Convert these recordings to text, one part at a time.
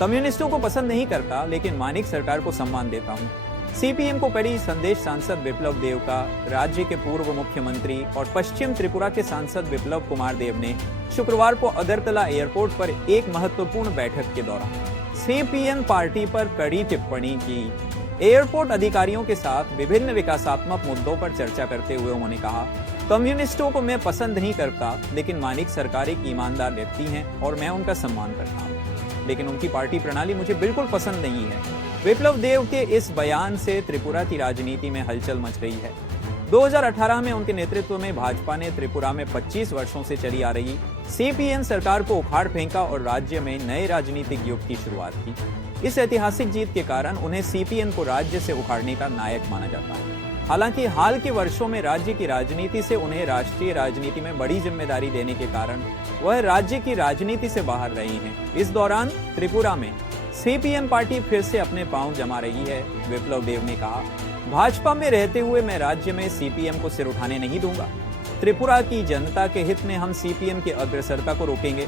कम्युनिस्टों को पसंद नहीं करता, लेकिन मानिक सरकार को सम्मान देता हूँ। सीपीएम को पढ़ी संदेश सांसद विप्लव देव का राज्य के पूर्व मुख्यमंत्री और पश्चिम त्रिपुरा के सांसद विप्लव कुमार देव ने शुक्रवार को अगरतला एयरपोर्ट पर एक महत्वपूर्ण बैठक के दौरान सीपीएम पार्टी पर कड़ी टिप्पणी की। एयरपोर्ट अधिकारियों के साथ विभिन्न विकासात्मक मुद्दों पर चर्चा करते हुए उन्होंने कहा, कम्युनिस्टों को मैं पसंद नहीं करता, लेकिन मानिक सरकार एक ईमानदार व्यक्ति हैं और मैं उनका सम्मान करता हूं, लेकिन उनकी पार्टी प्रणाली मुझे बिल्कुल पसंद नहीं है। विप्लव देव के इस बयान से त्रिपुरा की राजनीति में हलचल मच गई है। 2018 में उनके नेतृत्व में भाजपा ने त्रिपुरा में 25 वर्षों से चली आ रही सीपीएम सरकार को उखाड़ फेंका और राज्य में नए राजनीतिक युग की शुरुआत की। इस ऐतिहासिक जीत के कारण उन्हें सीपीएम को राज्य से उखाड़ने का नायक माना जाता है। हालांकि हाल के वर्षों में राज्य की राजनीति से उन्हें राष्ट्रीय राजनीति में बड़ी जिम्मेदारी देने के कारण वह राज्य की राजनीति से बाहर रही हैं। इस दौरान त्रिपुरा में सीपीएम पार्टी फिर से अपने पांव जमा रही है। विप्लव देव ने कहा, भाजपा में रहते हुए मैं राज्य में सीपीएम को सिर उठाने नहीं दूंगा। त्रिपुरा की जनता के हित में हम सीपीएम की अग्रसरता को रोकेंगे।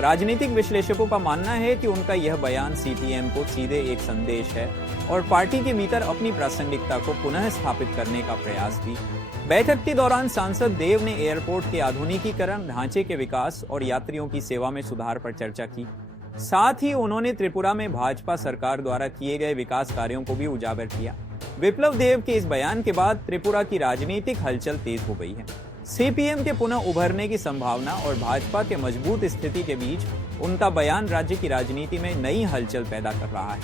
राजनीतिक विश्लेषकों का मानना है कि उनका यह बयान सीपीएम को सीधे एक संदेश है और पार्टी के भीतर अपनी प्रासंगिकता को पुनः स्थापित करने का प्रयास भी। बैठक के दौरान सांसद देव ने एयरपोर्ट के आधुनिकीकरण, ढांचे के विकास और यात्रियों की सेवा में सुधार पर चर्चा की। साथ ही उन्होंने त्रिपुरा में भाजपा सरकार द्वारा किए गए विकास कार्यों को भी उजागर किया। विप्लव देव के इस बयान के बाद त्रिपुरा की राजनीतिक हलचल तेज हो गई है। सीपीएम के पुनः उभरने की संभावना और भाजपा के मजबूत स्थिति के बीच उनका बयान राज्य की राजनीति में नई हलचल पैदा कर रहा है।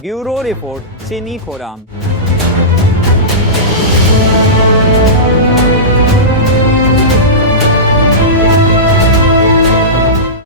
ब्यूरो रिपोर्ट, चिनी फोरम।